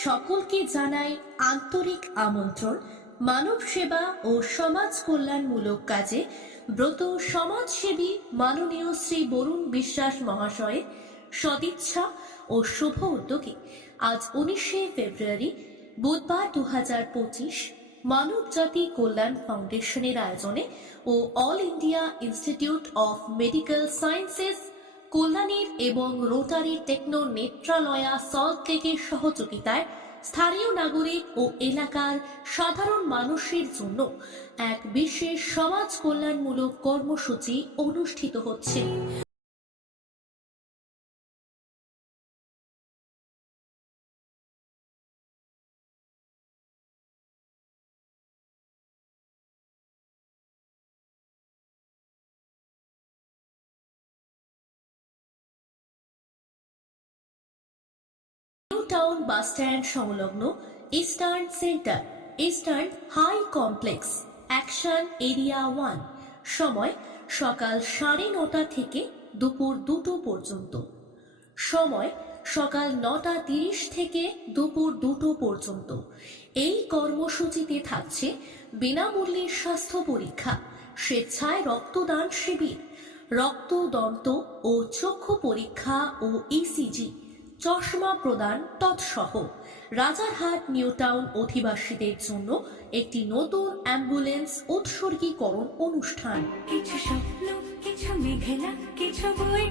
সকলকে জানাই আন্তরিক আমন্ত্রণ, মানব সেবা ও সমাজ কল্যাণমূলক কাজে ব্রত সমাজসেবী মাননীয় শ্রী বরুণ বিশ্বাস মহাশয়ের সদিচ্ছা ও শুভ উদ্যোগে আজ উনিশে ফেব্রুয়ারি বুধবার দু হাজার পঁচিশ মানব জাতি কল্যাণ ফাউন্ডেশনের আয়োজনে ও All India Institute of Medical Sciences কল্যাণীর এবং রোটারি টেকনো নেত্রালয়া সল্ট লেকের সহযোগিতায় স্থানীয় নাগরিক ও এলাকার সাধারণ মানুষের জন্য এক বিশেষ সমাজ কল্যাণমূলক কর্মসূচি অনুষ্ঠিত হচ্ছে। টাউন বাস স্ট্যান্ড সংলগ্ন eastern centre eastern high complex action area one সময় সকাল সাড়ে নটা থেকে দুপুর দুটো পর্যন্ত। সময় সকাল নটা তিরিশ থেকে দুপুর দুটো পর্যন্ত। এই কর্মসূচিতে থাকছে বিনামূল্যে স্বাস্থ্য পরীক্ষা, স্বেচ্ছায় রক্তদান শিবির রক্ত দন্ত ও চক্ষু পরীক্ষা ও ইসিজি চশমা প্রদান তৎসহ। রাজারহাট নিউ টাউন অধিবাসীদের জন্য একটি নতুন অ্যাম্বুলেন্স উৎসর্গীকরণ অনুষ্ঠান। কিছু স্বপ্ন, কিছু মেঘেলা, কিছু বই